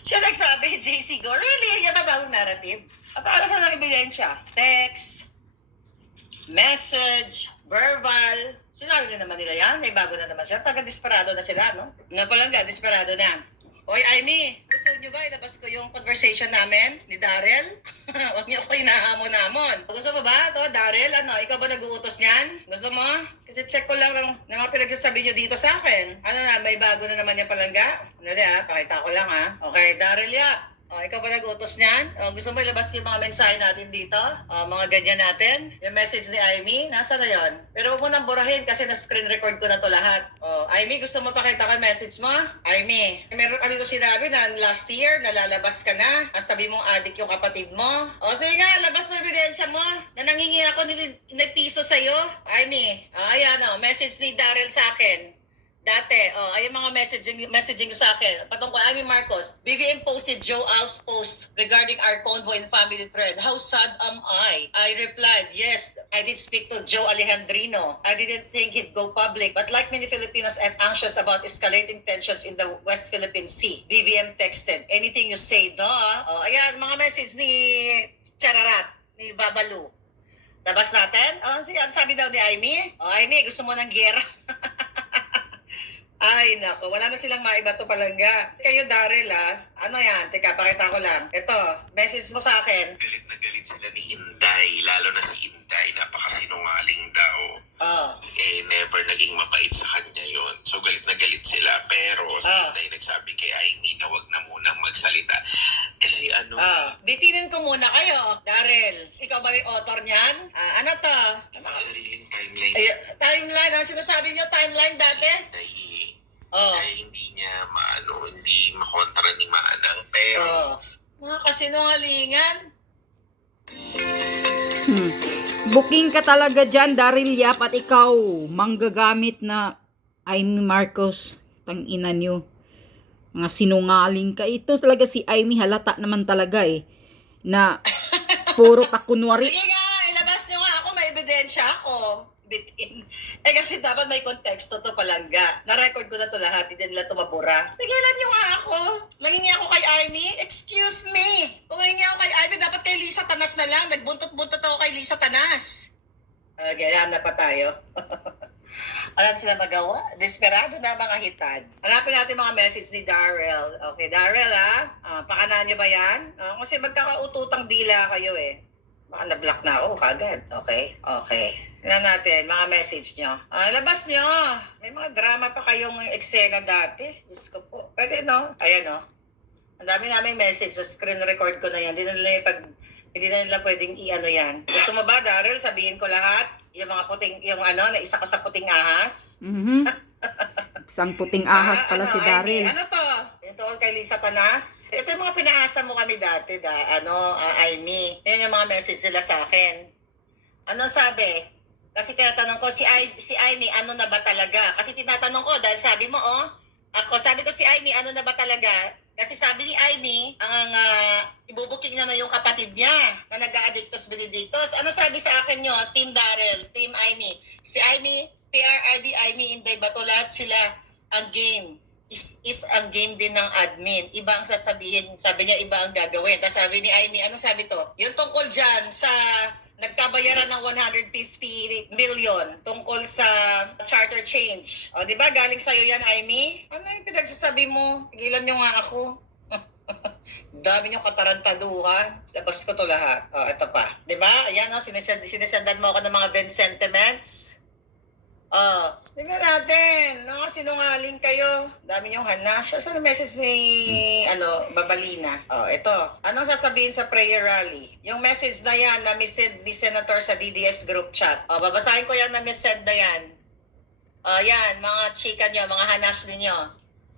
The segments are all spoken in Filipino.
Siya nagsabi, JC Go, really? Yan ba bagong narrative? Paano sa nang ebidensya? Text, message, verbal. Sinabi na naman nila yan. May bago na naman siya. Taga-desperado na sila, no? Napalangga, desperado na. Oy, Amy, gusto niyo ba ilabas ko yung conversation namin ni Daryl? Huwag niyo ako inahamon-hamon. Gusto mo ba? To, Daryl, ano, ikaw ba nag-uutos niyan? Gusto mo? Kasi check ko lang ng mga pinagsasabi niyo dito sa akin. Ano na, may bago na naman yung palangga? Ano na, pakita ko lang ha. Okay, Daryl, ya. O, ikaw ba nag-utos niyan? O, gusto mo ilabas yung mga mensahe natin dito? O, mga ganyan natin? Yung message ni Amy, nasa na yon? Pero huwag mo nang burahin kasi na-screen record ko na to lahat. O, Amy, gusto mo pakita ko yung message mo? Amy, meron ka dito sinabi na last year, nalalabas ka na. Sabi mong addict yung kapatid mo. O, sige nga, labas mo ebidensya mo na nanghingi ako ng piso sa'yo. Amy, ayan o, message ni Daryl sa akin. Dati, ayun mga messaging sa akin. Patungkol, Amy Marcos, BBM posted Joe Al's post regarding our convoy and family thread. How sad am I? I replied, yes, I did speak to Joe Alejandrino. I didn't think he'd go public. But like many Filipinos, I'm anxious about escalating tensions in the West Philippine Sea. BBM texted, anything you say, ayan, mga message ni Chararat, ni Babalu. Labas natin? Sabi daw ni Amy, Amy, gusto mo ng giyera? Ay, nako. Wala na silang maiba to palangga. Kayo, Daryl, ano yan? Teka, pakita ko lang. Ito, message mo sa akin. Galit na galit sila ni Inday. Lalo na si Inday. Napakasinungaling daw. Never naging mabait sa kanya yon. So, galit na galit sila. Pero si Inday nagsabi kay Amy na wag na munang magsalita. Kasi Bitinin ko muna kayo, Daryl. Ikaw ba yung author niyan? Ano to? sariling timeline. Timeline, sinasabi niyo timeline dati? Si Inday, hindi niya hindi makontra ni Manang. Pero, mga kasinungalingan. Booking ka talaga dyan, Daryl Yap, at ikaw, manggagamit na Amy Marcos, tangina nyo. Mga sinungaling ka. Ito talaga si Amy, halata naman talaga na puro takunwari. Sige nga, ilabas nyo nga ako, may ebidensya ako. Bitin. Kasi dapat may konteksto to palangga. Na-record ko na to lahat, hindi nila to mabura. Tigilan nyo nga ako. Mangingi ako kay Amy? Excuse me. Kung mangingi ako kay Amy, dapat kay Lisa Tanas na lang. Nagbuntot-buntot ako kay Lisa Tanas. Ganyan na pa tayo. Alam sila magawa. Desperado na mga hitad. Hanapin natin mga message ni Daryl. Okay, Daryl pakanaan nyo ba yan? Kasi magkakaututang dila kayo Baka na-block na ako kagad. Okay. Tignan natin, mga message nyo. Labas nyo. May mga drama pa kayong eksena dati. Diyos ko po. Pwede, no? Ayan, no? Ang dami naming message. Sa screen record ko na yan. Hindi na nila pwedeng i-ano yan. Gusto mo ba, Daryl? Sabihin ko lahat? Yung mga puting, na isa ka sa puting ahas? Isang puting ahas pala si Daryl. Ano to? Ito kay Lisa Tanas. Ito yung mga pinahasa mo kami dati, Amy. Yan yung mga message nila sa akin. Ano sabi? Kasi kaya tanong ko, si Amy, ano na ba talaga? Kasi tinatanong ko, dahil sabi mo, sabi ko si Amy, ano na ba talaga? Kasi sabi ni Amy, ibubuking na yung kapatid niya na nag-addictos Benedictos. Ano sabi sa akin nyo? Team Daryl, Team Amy. Si Amy, PRRD, Amy, Inday Bato, lahat sila ang game. Is ang game din ng admin. Iba ang sasabihin. Sabi niya, iba ang gagawin. Tapos sabi ni Amy, ano sabi to? Yung tungkol dyan sa nagkabayaran ng 150 million tungkol sa charter change. O, di ba? Galing sa'yo yan, Amy? Ano yung pinagsasabi mo? Tigilan nyo nga ako. Dami nyo katarantaduhan. Labas ko to lahat. O, ito pa. Di ba? Ayan, sinisendan mo ako ng mga bend sentiments. Tingnan natin. Sinungaling kayo. Dami niyong hanas. Saan ang message ni Babalina? Ito. Anong sasabihin sa prayer rally? Yung message na yan na misend ni Senator sa DDS group chat. Babasahin ko yan na misend na yan. Yan, mga chika nyo, mga hanas ninyo.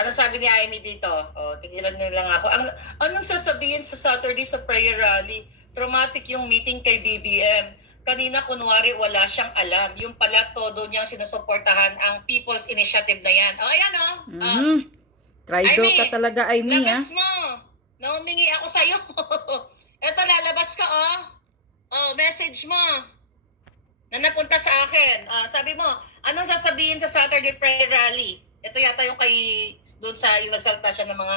Anong sabi ni Amy dito? Tigilan nyo lang ako. Anong sasabihin sa Saturday sa prayer rally? Traumatic yung meeting kay BBM. Kanina kunwari wala siyang alam. Yung pala todo niyang sinusuportahan ang People's Initiative na yan. Ayan Traido ka talaga, Amy, labas mo. Naumingi ako sa'yo. Eto, lalabas ka, message mo na napunta sa akin. Sabi mo, anong sasabihin sa Saturday prayer rally? Ito yata yung kay, doon sa, yung nagsalta siya ng mga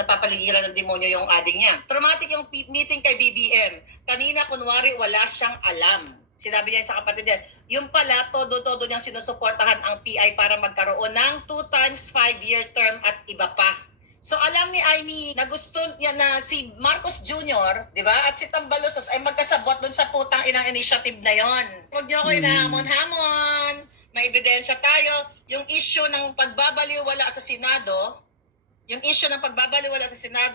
napapaligiran ng demonyo yung ading niya. Traumatic yung meeting kay BBM. Kanina, kunwari, wala siyang alam. Sinabi niya sa kapatid niya, yung pala, todo-todo niyang sinusuportahan ang PI para magkaroon ng 2 times 5-year term at iba pa. So alam ni Amy na gusto niya na si Marcos Jr., di ba? At si Tambalosas ay magkasabot doon sa putang inang initiative na yon. Huwag niyo ako inahamon-hamon. May ebidensya tayo. Yung issue ng pagbabaliwala sa Senado,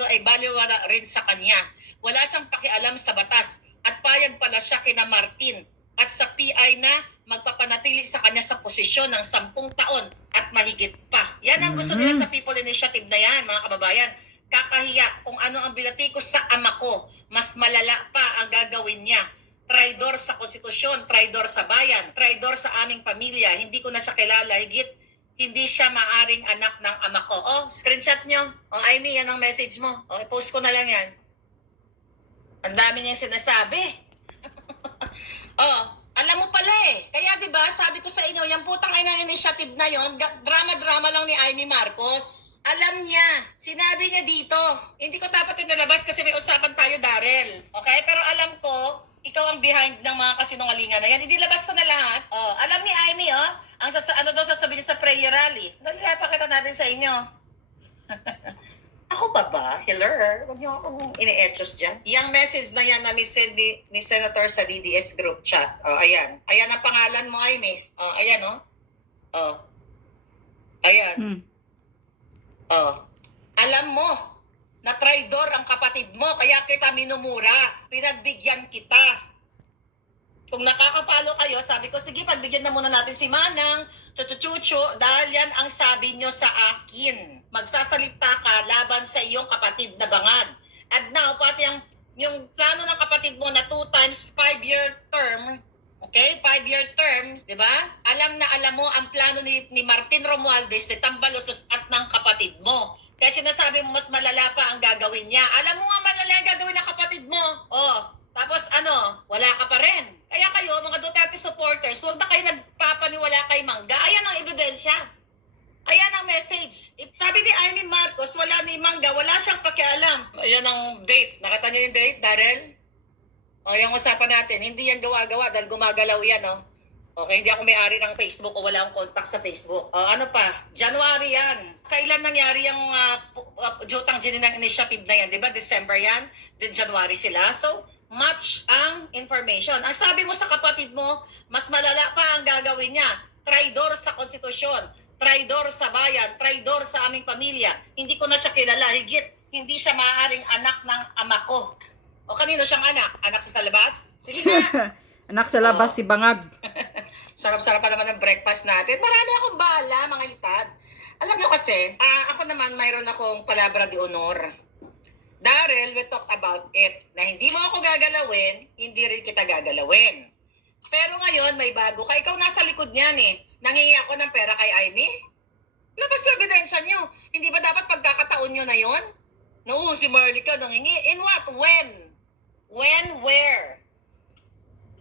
ay baliwala rin sa kanya. Wala siyang pakialam sa batas at payag pala siya kina Martin at sa PI na magpapanatili sa kanya sa posisyon ng 10 taon at mahigit pa. Yan ang gusto nila sa People Initiative na yan, mga kababayan. Kakahiya kung ano ang binatikos sa ama ko, mas malala pa ang gagawin niya. Traidor sa konstitusyon, traidor sa bayan, traidor sa aming pamilya. Hindi ko na siya kilala, higit hindi siya maaring anak ng ama ko. Oh, screenshot nyo. Oh, Amy, yan ang message mo. Oh, i-post ko na lang yan. Ang dami niyang sinasabi. Oh, alam mo pala eh. Kaya 'di ba, sabi ko sa inyo, yung putang inang initiative na 'yon, drama-drama lang ni Amy Marcos. Alam niya. Sinabi niya dito. Hindi ko dapat inalabas kasi may usapan tayo, Daryl. Okay? Pero alam ko, ikaw ang behind ng mga kasinungalingan na yan. Hindi labas ko na lahat. Oh, alam ni Amy, oh, ang ano daw sasabihin sa prayer rally. Dali, pakita natin sa inyo. Ako pa ba? Hiller? Huwag niyo akong ini-etchos dyan. Yung message na yan na send ni Senator sa DDS group chat. Oh, ayan. Ayan ang pangalan mo, Amy. Oh, ayan, oh. Oh. Ayan. Oh. Alam mo na traidor ang kapatid mo, kaya kita minumura. Pinagbigyan kita. Kung nakakapalo kayo, sabi ko, sige, pagbigyan na muna natin si Manang, chuchu-chuchu, dahil yan ang sabi nyo sa akin. Magsasalita ka laban sa iyong kapatid na bangag. At now, pati yung plano ng kapatid mo na 2 times 5-year term, okay, 5-year terms, di ba? Alam na alam mo ang plano ni Martin Romualdez, ni Tambalosas at ng kapatid mo. Kaya sinasabi mo mas malala pa ang gagawin niya. Alam mo nga malala ang gagawin ng kapatid mo. Oh, tapos ano, wala ka pa rin. Kaya kayo, mga Duterte supporters, huwag na kayo nagpapaniwala kay Mangga. Ayan ang ebidensya. Ayan ang message. Sabi ni Amy Marcos, wala ni Mangga, wala siyang pakialam. Ayan ang date. Nakita niyo yung date, Daryl? O, yung usapan natin. Hindi yan gawa-gawa dahil gumagalaw yan, oh. Okay, hindi ako may-ari ng Facebook o wala akong contact sa Facebook. O, ano pa? January yan. Kailan nangyari yung Jutang Gininang Initiative na yan? Diba? December yan? Then January sila. So, match ang information. Ang sabi mo sa kapatid mo, mas malala pa ang gagawin niya. Traidor sa konstitusyon, traidor sa bayan, traidor sa aming pamilya. Hindi ko na siya kilala. Higit, hindi siya maaaring anak ng ama ko. O kanino siyang anak? Anak sa labas? Sige nga. Anak sa labas si Bangag. Sarap-sarap pa naman ng breakfast natin. Marami akong bala, mga itad. Alam niyo kasi, ako naman mayroon akong palabra de honor. Daryl, we talk about it. Na hindi mo ako gagalawin, hindi rin kita gagalawin. Pero ngayon, may bago ka. Ikaw nasa likod niyan eh. Nangingi ako ng pera kay Amy. Labas yung ebidensya niyo. Hindi ba dapat pagkakataon niyo na yon? No, si Marlica nangingi. In what? When? When? Where?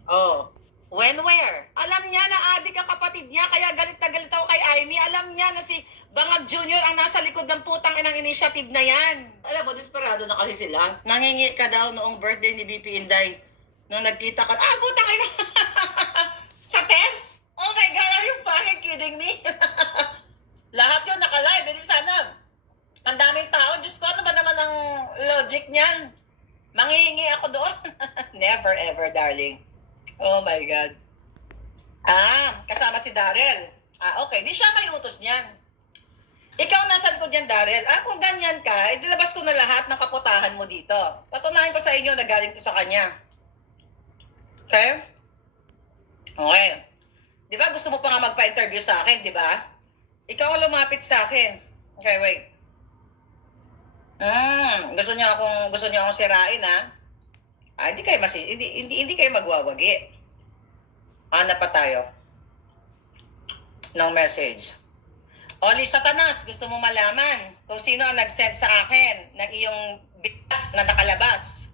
Oh. When? Where? Alam niya na adik ang kapatid niya, kaya galit na galit ako kay Amy. Alam niya na si Bangag Jr. ang nasa likod ng putang inang initiative na yan. Alam mo, desperado na kasi sila. Nangingi ka daw noong birthday ni BP Inday. Nung nagkita ka, putang ina. Sa 10? Oh my God, are you fucking kidding me? Lahat yun naka-live. Hindi sana. Ang daming tao. Diyos ko, ano ba naman ang logic niyan? Manghihingi ako doon? Never ever, darling. Oh my God. Kasama si Daryl. Okay. Di siya may utos niyan. Ikaw nasa likod yan, Daryl. Kung ganyan ka, idilabas ko na lahat ng kaputahan mo dito. Patunayan ko sa inyo na galing to sa kanya. Okay? Okay. Di ba gusto mo pa nga magpa-interview sa akin, di ba? Ikaw ang lumapit sa akin. Okay, wait. Gusto niyo akong sirain, ha? Hindi kayo magwawagi. Hanap pa tayo ng message. Oli Satanas, gusto mo malaman kung sino ang nag-send sa akin ng iyong bitak na nakalabas?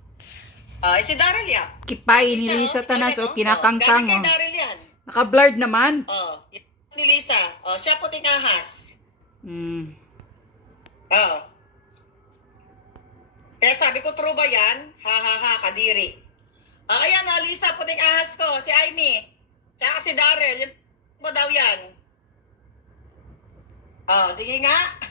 Si Daryl yan. Kipay ni Lisa Tanas o kinakangkang. Galing kay Daryl yan. Naka-blurred naman. Ni Lisa. Siya puting ahas. Oh. Kaya sabi ko, true ba yan? Ha ha ha, kadiri. Ayan o, Lisa, puting ahas ko, si Aimee. Tsaka si Daryl, yun mo daw yan. Oh, sige nga.